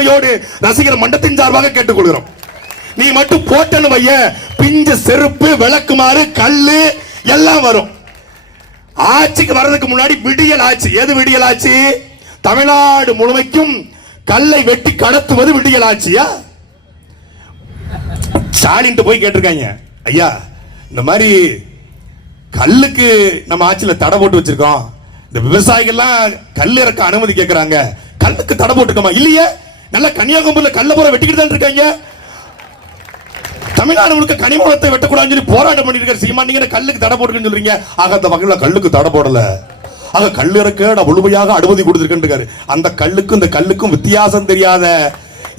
தாழ்மையோடு ரசிகர் மன்றத்தின் சார்பாக கேட்டுக்கொள்கிறோம். நீ மட்டும் போட்டன்னு வைய, பிஞ்ச செருப்பு, விளக்குமாறு, கல்லு எல்லாம் வரும். ஆட்சிக்கு வர்றதுக்கு முன்னாடி விடியல் ஆட்சி. எது விடியல் ஆட்சி? தமிழ்நாடு முழுமைக்கும் கல்லை வெட்டி கடத்துவது விடியல் ஆட்சியா? ஸ்டாலின் போய் கேட்டிருக்காங்க, ஐயா இந்த மாதிரி கல்லுக்கு நம்ம ஆட்சியில தடை போட்டு வச்சிருக்கோம், இந்த விவசாயிகள்லாம் கல் இறக்க அனுமதி கேட்கறாங்க, கல்லுக்கு தடை போட்டுக்கோமா? இல்லையே, நல்ல கன்னியாகுமரியில கல்ல பூரா வெட்டிக்கிட்டு தான் இருக்காங்க. தமிழ்நாடு முழுக்க கனிம வளத்தை வெட்டக்கூடாதுன்னு சொல்லி போராட்டம் பண்ணிருக்கிற சீமான், நீங்க கல்லுக்கு தடை போட்டுன்னு சொல்றீங்க. ஆக அந்த வகையில் கல்லுக்கு தடை போடல, ஆக கல் இறக்க முழுமையாக அனுமதி கொடுத்திருக்காரு. அந்த கல்லுக்கும் இந்த கல்லுக்கும் வித்தியாசம் தெரியாத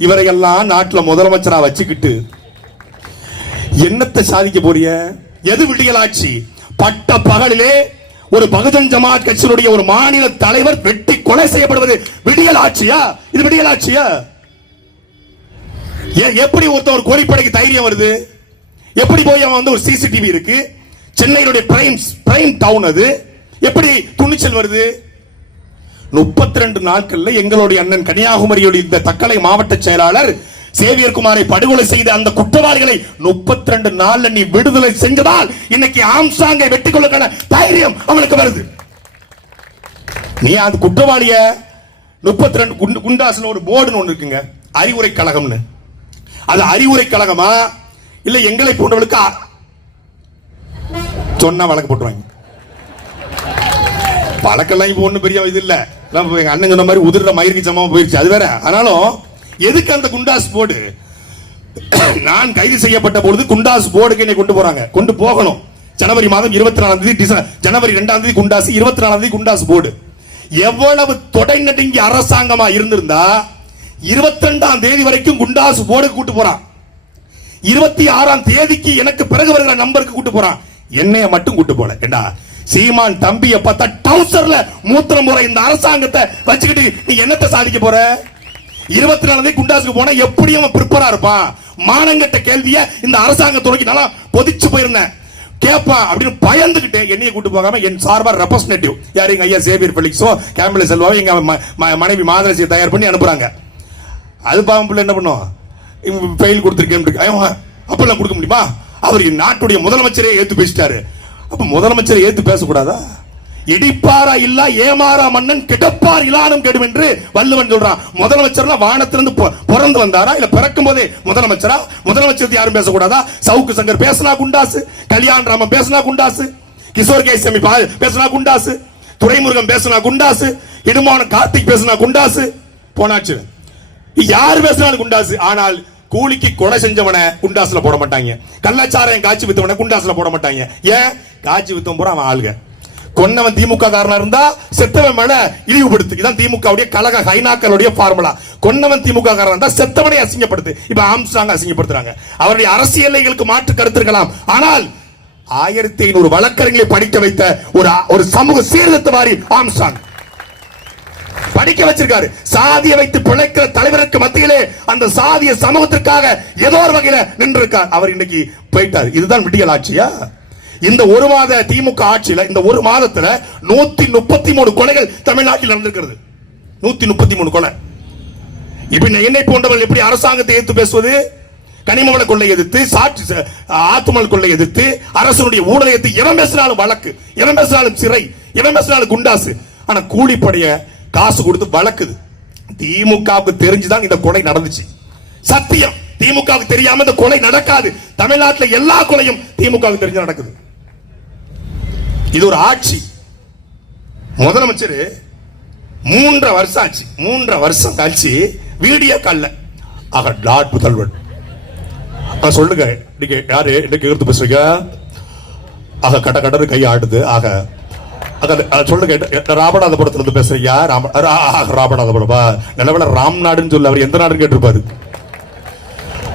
இவரையெல்லாம் நாட்டில் முதலமைச்சரா வச்சுக்கிட்டு என்னத்தை சாதிக்க போறிய? எது விடியல் ஆட்சி? பட்ட பகலிலே ஒரு பகுஜன் ஜமாத் கட்சியினுடைய ஒரு மாநில தலைவர் வெட்டி கொலை செய்யப்படுவது விடியல் ஆட்சியா? இது விடியல் ஆட்சியா? எப்படி ஒருத்தர் கோரிப்படைக்கு தைரியம் வருது? எப்படி போய் அவன் வந்து ஒரு சிசிடிவி இருக்கு, சென்னையினுடைய பிரைம் டவுன், அது எப்படி துணிச்சல் வருது? 32 நாட்கள்ல எங்களுடைய அண்ணன் கன்னியாகுமரியுடைய இந்த தக்கலை மாவட்ட செயலாளர் சேவியர் குமாரை படுகொலை செய்த அந்த குற்றவாளிகளை 32 நாள்ல நீ விடுதலை செஞ்சதால் இன்னைக்கு ஆம்சாங்கை வெட்டி கொள்ளுக்கான தைரியம் அவனுக்கு வருது. நீ அந்த குற்றவாளிய 32 குண்டாசுல ஒரு போர்டுன்னு ஒண்ணு இருக்குங்க, அறிவுரை கழகம்னு. அது அறிவுரை கழகமா இல்ல எங்களை போன்றவர்களுக்கு சொன்னா வழக்கு போட்டுருவாங்க. வழக்கெல்லாம் இப்ப ஒண்ணு பெரிய இது இல்ல, அண்ணன் சொன்ன மாதிரி உதிர்ற மயிருக்கு சமமா போயிருச்சு, அது வேற. ஆனாலும் எதுக்கு அந்த குண்டாஸ் போர்டு? நான் கைது செய்யப்பட்ட பொழுது குண்டாஸ் போர்டுக்கு என்னை கொண்டு போறாங்க, கொண்டு போகணும். ஜனவரி மாதம் 24ஆம் தேதி, ஜனவரி 2ஆம் தேதி குண்டாஸ், 24ஆம் தேதி குண்டாஸ் போர்டு. எவ்வளவு தொடை நடுங்கி அரசாங்கமா இருந்திருந்தா 22ஆம் தேதி வரைக்கும் குண்டாஸ் போர்டுக்கு கூட்டு போறான். 26ஆம் தேதிக்கு எனக்கு பிறகு வருகிற நம்பருக்கு கூட்டு போறான். என்னைய மட்டும் கூட்டு போல. ஏண்டா சீமான் தம்பிய பார்த்தா டவுசர்ல மூத்திரம் போற இந்த அரசாங்கத்தை வச்சுக்கிட்டு நீ என்னத்தை சாதிக்க போற? 24ஆம் தேதி குண்டாசுக்கு போனா எப்படி அவன் பிரிப்பரா இருப்பான்? மானங்கட்ட கேள்விய இந்த அரசாங்கத்துறைக்கு நல்லா கொதிச்சு போயிருந்தேன் கேட்பான் அப்படின்னு பயந்துகிட்டு என்னைய கூட்டு போகாம என் சார்பா ரெப்ரசன்டேட்டிவ் யார் எங்க ஐயா சேவியர் பெலிக்ஸோ கேம்பல் செல்வாவோ எங்க மனைவி மாதரசியை தயார் பண்ணி அனுப்புறாங்க. அது பாவம் பிள்ளை என்ன பண்ணும், ஃபெயில் கொடுத்துருக்கேன் அப்பெல்லாம் கொடுக்க முடியுமா? அவர் நாட்டுடைய முதலமைச்சரே ஏத்து பேசிட்டாரு. அப்ப முதலமைச்சரை ஏத்து பேசக்கூடாதா? இடிப்பாரா இல்ல ஏமாறா மன்னன் கிடப்பார் இலானும் கெடும் என்று வள்ளுவன் சொல்றான். முதலமைச்சர்லாம் வானத்திலிருந்து பிறந்து வந்தாரா இல்ல பிறக்கும் போதே முதலமைச்சரா? முதலமைச்சர் யாரும் பேசக்கூடாதா? சவுக்கு சங்கர் பேசினா குண்டாசு, கல்யாண் ராமன் பேசினா குண்டாசு, கிஷோர் கேசாமி பேசினா குண்டாசு, துரைமுருகன் பேசினா குண்டாசு, இடுமான கார்த்திக் பேசினா குண்டாசு, போனாச்சு. யாரு பேசினாலும் குண்டாசு. ஆனால் கூலிக்கு கொலை செஞ்சவன குண்டாசுல போட மாட்டாங்க, கள்ளச்சாராயம் காட்சி வித்தவன குண்டாசுல போட மாட்டாங்க. ஏன்? காட்சி வித்தவன் பூரா அவன் ஆளுங்க. கொன்னவன் திமுக காரனா இருந்தா செத்தவன் மேல இழிவுபடுத்து. இதான் திமுக கழக ஹைனாக்களுடைய ஃபார்முலா. கொன்னவன் திமுக காரனா இருந்தா செத்தவனை அசிங்கப்படுத்து. இப்ப ஆம்ஸ்ட்ராங் அசிங்கப்படுத்துறாங்க. அவருடைய அரசியலைகளுக்கு மாற்று கருத்து இருக்கலாம், ஆனால் 1500 வழக்கறிஞர்களை படிக்க வைத்த ஒரு சமூக சீர்திருத்தவாதி ஆம்ஸ்ட்ராங் படிக்க வச்சிருக்காரு. சாதியை வைத்து பிழைக்கிற தலைவருக்கு மத்தியிலே அந்த சாதிய சமூகத்திற்காக ஏதோ ஒரு வகையில நின்றிருக்கார். அவர் இன்னைக்கு போயிட்டார். இதுதான் விடியல் ஆட்சியா? இந்த ஒரு மாத திமுக ஆட்சியில இந்த ஒரு மாதத்துல 133 கொலைகள் தமிழ்நாட்டில் நடந்திருக்கிறது. 133 கொலை. இப்ப என்னை போன்றவர்கள் எப்படி அரசாங்கத்தை எதிர்த்து பேசுவது? கனிமவள கொள்ளை எதிர்த்து, ஆத்துமல் கொள்ளை எதிர்த்து, அரசனுடைய ஊழலை எதிர்த்து எவன் பேசினாலும் வழக்கு, எவன் பேசினாலும் சிறை, எவன் பேசினாலும் குண்டாசு. ஆனா கூலிப்படைய காசு கொடுத்து வழக்குது. திமுகவுக்கு தெரிஞ்சுதான் இந்த கொலை நடந்துச்சு. சத்தியம், திமுகவுக்கு தெரியாம இந்த கொலை நடக்காது. தமிழ்நாட்டில் எல்லா கொலையும் திமுகவுக்கு தெரிஞ்சு நடக்குது. இது ஒரு ஆட்சி. முதலமைச்சர் 3.5 வருஷம் ஆச்சு. 3.5 வருஷம் கழிச்சு வீடியோ கால்ல ஆக டாட் முதல்வன் சொல்லுங்க, நீங்க யாரு இன்னைக்கு எடுத்து பேசுறீங்க? ஆக கட்ட கட்டது கை ஆடுது. ஆக சொல்லுங்க, ராமநாதபுரத்துல இருந்து பேசுறீங்க? ராமநாதபுரமா? நிலவில ராம்நாடுன்னு சொல்லு. அவர் எந்த நாடுன்னு கேட்டிருப்பாரு.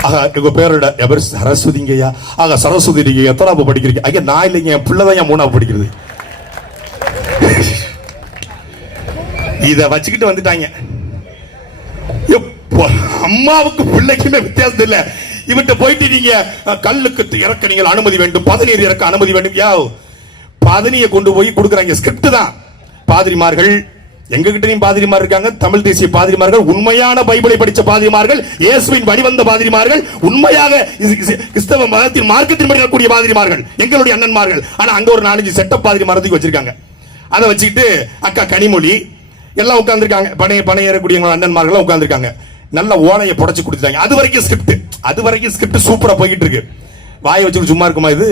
ஆக உங்க பேரோட எவர்? சரஸ்வதிங்கய்யா. ஆக சரஸ்வதி, நீங்க எத்தனாவது படிக்கிறீங்க? ஐயா நான் இல்லைங்க, என் பிள்ளைதான் 3ஆவது படிக்கிறது. இத வச்சுக்கிட்டு வந்துட்டாங்க. அம்மாவுக்கு பிள்ளைக்குமே வித்தியாசம் இல்ல. இவன்ட்ட போயிட்டு நீங்க கல்லுக்கு இறக்க நீங்கள் அனுமதி வேண்டும், பதநீர் இறக்க அனுமதி வேண்டும். பதனியை கொண்டு போய் கொடுக்குறாங்க. ஸ்கிரிப்ட் தான். பாதிரிமார்கள் எங்க கிட்டயும் பாதிரிமார் இருக்காங்க, தமிழ் தேசிய பாதிரிமார்கள், உண்மையான பைபிளை படிச்ச பாதிரிமார்கள், இயேசுவின் வழிவந்த பாதிரிமார்கள், உண்மையாக கிறிஸ்தவ மதத்தின் மார்க்கத்தின் படிக்கக்கூடிய பாதிரிமார்கள் எங்களுடைய அண்ணன்மார்கள். ஆனா அங்க ஒரு 4-5 செட்டப் பாதிரிமாரத்துக்கு வச்சிருக்காங்க. அதை வச்சுக்கிட்டு அக்கா கனிமொழி எல்லாம் உட்கார்ந்துருக்காங்க. பணைய ஏறக்கூடிய அண்ணன்மார்கள் உட்கார்ந்துருக்காங்க. நல்ல ஓலையை புடைச்சு கொடுத்துட்டாங்க. அது வரைக்கும் ஸ்கிரிப்ட் சூப்பரா போயிட்டு இருக்கு. வாயை வச்சு சும்மா இருக்குமா? இது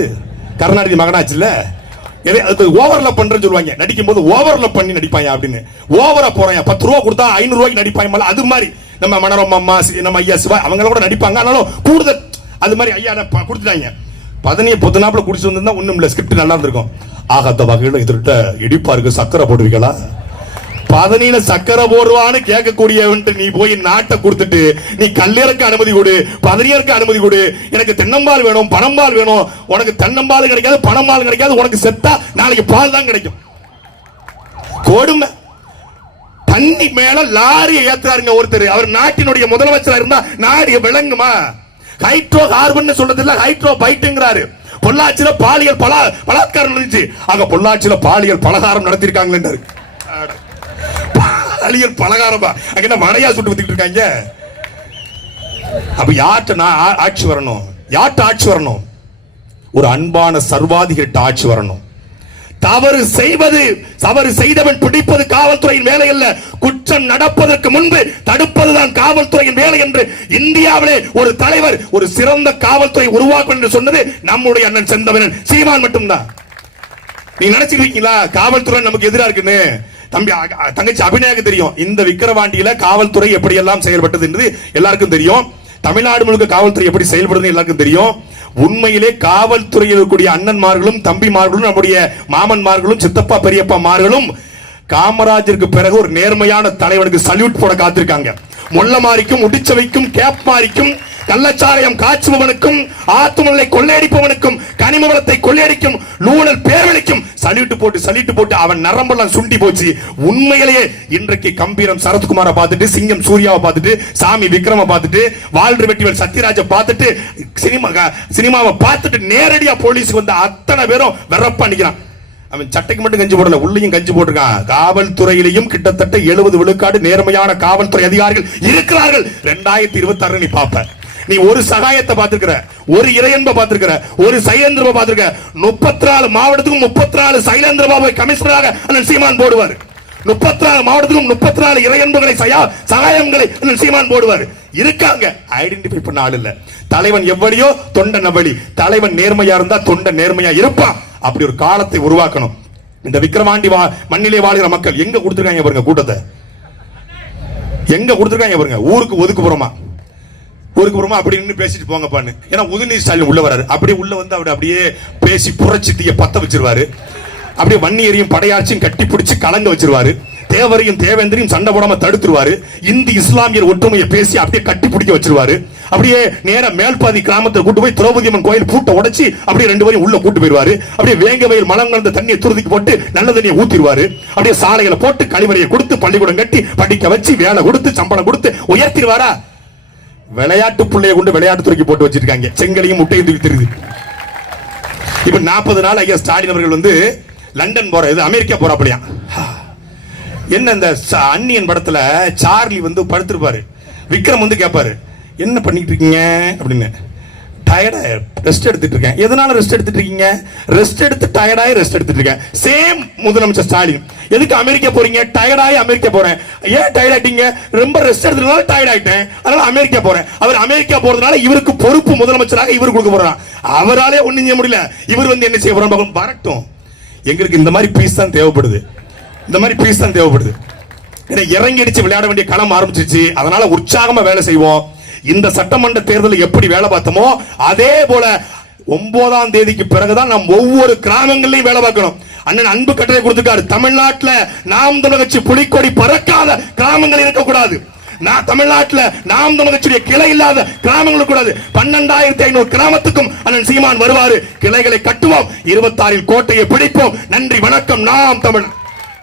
கருணாநிதி மகனாச்சுல்ல, ஓவர்லப் பண்றேன்னு சொல்லுவாங்க. நடிக்கும் போது ஓவர்லப் பண்ணி நடிப்பாங்க அப்படின்னு. ஓவரா போறாங்க. 10 ரூபா கொடுத்தா 500 ரூபாய்க்கு நடிப்பாங்க. அது மாதிரி நம்ம மனோரமா அம்மா, நம்ம ஐயா சிவா அவங்க கூட நடிப்பாங்க. ஆனாலும் கூடுதல் அது மாதிரி ஐயா கொடுத்துட்டாங்க. பதனியை பொதுநாப்புல குடிச்சு வந்திருந்தா ஒண்ணும் இல்ல, ஸ்கிரிப்ட் நல்லா இருந்திருக்கும். ஆகாத வகையில இதற்கிட்ட இடிப்பா இருக்கு, சக்கரை போடுவீங்களா? பதனியில சக்கரை போடுவான்னு கேட்கக்கூடிய நீ போய் நாட்டை கொடுத்துட்டு நீ கல்லேருக்கு அனுமதி கொடு, பதனியருக்கு அனுமதி கொடு, எனக்கு தென்னம்பால் வேணும், பணம்பால் வேணும். உனக்கு தென்னம்பால் கிடைக்காது, பணம்பால் கிடைக்காது. உனக்கு செத்தா நாளைக்கு பால் தான் கிடைக்கும். கொடுமை. தண்ணி மேல லாரி ஏத்துறாருங்க ஒருத்தர். அவர் நாட்டினுடைய முதலமைச்சரா இருந்தா நாடு விளங்குமா? ஹைட்ரோ கார்பன் சொல்றது இல்ல, ஹைட்ரோ பைட்டுங்கிறாரு. பொள்ளாச்சியில பாலியல் பலாத்காரம் நடந்துச்சு. அங்க பொள்ளாச்சியில பாலியல் பலகாரம் நடத்திருக்காங்க. பாலியல் பலகாரமா அங்க என்ன வடையா சுட்டு வித்துட்டு இருக்காங்க? அப்ப யார்ட்ட ஆட்சி வரணும்? யார்ட்ட ஆட்சி வரணும்? ஒரு அன்பான சர்வாதிகாரிட்ட ஆட்சி வரணும். தவறு செய்தவன் பிடிப்பது காவல்துறையின் வேலை அல்ல, குற்றம் நடப்பதற்கு முன்பு தடுப்பதுதான் காவல்துறையின் வேலை என்று இந்தியாவிலே ஒரு தலைவர் ஒரு சிறந்த காவல்துறை உருவாக்கும் என்று சொன்னது நம்முடைய அண்ணன் செந்தமிழன் சீமான் மட்டும்தான். நீங்க நினைச்சிருக்கீங்களா காவல்துறை நமக்கு எதிராக இருக்குன்னு? தம்பி தங்கச்சி அபிநயாக்கு தெரியும் இந்த விக்கிரவாண்டியில காவல்துறை எப்படி எல்லாம் செயல்பட்டது என்று எல்லாருக்கும் தெரியும். தமிழ்நாடு முழுக்க காவல்துறை எப்படி செயல்படுது எல்லாருக்கும் தெரியும். உண்மையிலே காவல்துறையில் இருக்கக்கூடிய அண்ணன்மார்களும் தம்பிமார்களும் நம்முடைய மாமன்மார்களும் சித்தப்பா பெரியப்பாமார்களும் காமராஜருக்கு பிறகு ஒரு நேர்மையான தலைவனுக்கு சல்யூட் போட காத்திருக்காங்க. மொல்லமாரிக்கும் உடிச்சவைக்கும் கேப் மாரிக்கும் கள்ளச்சாராயம் காய்ச்சுபவனுக்கும் ஆத்துமலை கொள்ளையடிப்பவனுக்கும் கனிம வளத்தை கொள்ளையடிக்கும் நூழல் பேரழிக்கும் சல்யூட் போட்டு அவன் நரம்பெல்லாம் சுண்டி போச்சு. உண்மையிலேயே இன்றைக்கு கம்பீரம் சரத்குமாரை பார்த்துட்டு, சிங்கம் சூர்யாவை பார்த்துட்டு, சாமி விக்ரம பார்த்துட்டு, வாழ்று வெட்டிவல் சத்யராஜ பார்த்துட்டு, சினிமாவை பார்த்துட்டு நேரடியா போலீஸுக்கு வந்த அத்தனை பேரும் வெறப்பா நிக்கிறான். அவன் சட்டைக்கு மட்டும் கஞ்சி போடல, உள்ளையும் கஞ்சி போட்டிருக்கான். காவல்துறையிலையும் கிட்டத்தட்ட 70 விழுக்காடு நேர்மையான காவல்துறை அதிகாரிகள் இருக்கிறார்கள். 2026 நீ பாப்ப. நீ ஒரு சகாயத்தை பார்த்திருக்கிற, ஒரு இறையன்பை பார்த்திருக்கிற, ஒரு சைலேந்திரபா பார்த்திருக்க. 34 மாவட்டத்துக்கும் 34 சைலேந்திரபாபை கமிஷனராக அண்ணன் சீமான் போடுவார். 34 மாவட்டத்துக்கும் 34 இறையன்புகளை சகாயங்களை அண்ணன் சீமான் போடுவார். இருக்காங்க, ஐடென்டிஃபை பண்ண ஆள் இல்ல. தலைவன் எவ்வளியோ தொண்ட நவளி. தலைவன் நேர்மையா இருந்தா தொண்ட நேர்மையா இருப்பான். அப்படி ஒரு காலத்தை உருவாக்கணும். இந்த விக்கிரவாண்டி மண்ணிலே வாழ்கிற மக்கள் எங்க கொடுத்திருக்காங்க பாருங்க, கூட்டத்தை எங்க கொடுத்திருக்காங்க பாருங்க. ஊருக்கு ஒதுக்குப்புறமா அப்படி நின்று பேசிட்டு போங்க பான்னு. ஏன்னா உதயநிதி ஸ்டாலின் உள்ள வராரு. அப்படியே உள்ள வந்து அவர் அப்படியே பேசி புரட்சித்திய பத்த வச்சிருவாரு. அப்படியே வன்னியரையும் படையாட்சியும் கட்டி பிடிச்சு கலங்க வச்சிருவாரு. தேவரையும் தேவேந்திரையும் சண்டை போடாம தடுத்துருவாரு. இந்தி இஸ்லாமியர் ஒற்றுமையை பேசி அப்படியே கட்டி பிடிக்க வச்சிருவாரு. அப்படியே நேர மேல்பாதி கிராமத்தை கூட்டு போய் திரௌபதி அம்மன் கோயில் பூட்டை உடைச்சு அப்படியே 2 பேரும் உள்ள கூட்டு போயிருவாரு. அப்படியே வேங்க வயல் மலம் கலந்த தண்ணியை துருதிக்கு போட்டு நல்ல தண்ணியை ஊத்திடுவாரு. அப்படியே சாலைகளை போட்டு கழிவறையை கொடுத்து பள்ளிக்கூடம் கட்டி படிக்க வச்சு வேலை கொடுத்து சம்பளம் கொடுத்து உயர்த்திடுவாரா? விளையாட்டு பிள்ளைய கொண்டு விளையாட்டு துறைக்கு போட்டு வச்சிருக்காங்க. செங்கலையும் முட்டையும் தூக்கி தெரியுது. இப்ப 40 நாள் ஐயா ஸ்டாலின் அவர்கள் வந்து லண்டன் போற, இது அமெரிக்கா போறாப்படியா. என்ன இந்த அன்னியன் படத்துல சார்லி வந்து படுத்திருப்பாரு. விக்ரம் வந்து கேட்பாரு, என்ன பண்ணிட்டு இருக்கீங்க அப்படின்னு. டயர்டா ரெஸ்ட் எடுத்துட்டு இருக்கேன். எதனால ரெஸ்ட் எடுத்துட்டு இருக்கீங்க? ரெஸ்ட் எடுத்து டயர்டாயி ரெஸ்ட் எடுத்துட்டு இருக்கேன். சேம் முதலமைச்சர் ஸ்டாலின், எதுக்கு அமெரிக்கா போறீங்க? டயர்டாயி அமெரிக்கா போறேன். ஏன் டயர்ட் ஆயிட்டீங்க? ரொம்ப ரெஸ்ட் எடுத்ததுனால டயர்ட் ஆயிட்டேன், அதனால அமெரிக்கா போறேன். அவர் அமெரிக்கா போறதுனால இவருக்கு பொறுப்பு முதலமைச்சராக இவர் கொடுக்க போறான். அவராலே ஒண்ணும் செய்ய முடியல. இவர் வந்து என்ன செய்ய போறாங்க? வரட்டும். எங்களுக்கு இந்த மாதிரி பீஸ் தான் தேவைப்படுது. இந்த மாதிரி பீஸ் தான் தேவைப்படுது. இறங்கி அடிச்சு விளையாட வேண்டிய களம் ஆரம்பிச்சிருச்சு. அதனால உற்சாகமா வேலை செய்வோம். இந்த சட்டமன்ற தேர்தலில் எப்படி வேலை பார்த்தோமோ அதே போல 9ஆம் தேதிக்கு பிறகுதான் நாம் ஒவ்வொரு கிராமங்களையும் வேலை பார்க்கணும். அண்ணன் அன்பு கட்டளை கொடுத்திருக்காரு. தமிழ்நாட்டில் நாம் தமிழர் கட்சி புலிக்கொடி பறக்காத கிராமங்கள் இருக்கக்கூடாது. தமிழ்நாட்டில் நாம் தமிழர் கட்சியுடைய கிளை இல்லாத கிராமங்கள் கூடாது. 12,500 கிராமத்துக்கும் அண்ணன் சீமான் வருவாரு. கிளைகளை கட்டுவோம். 26 கோட்டையை பிடிப்போம். நன்றி, வணக்கம். நாம் தமிழ்.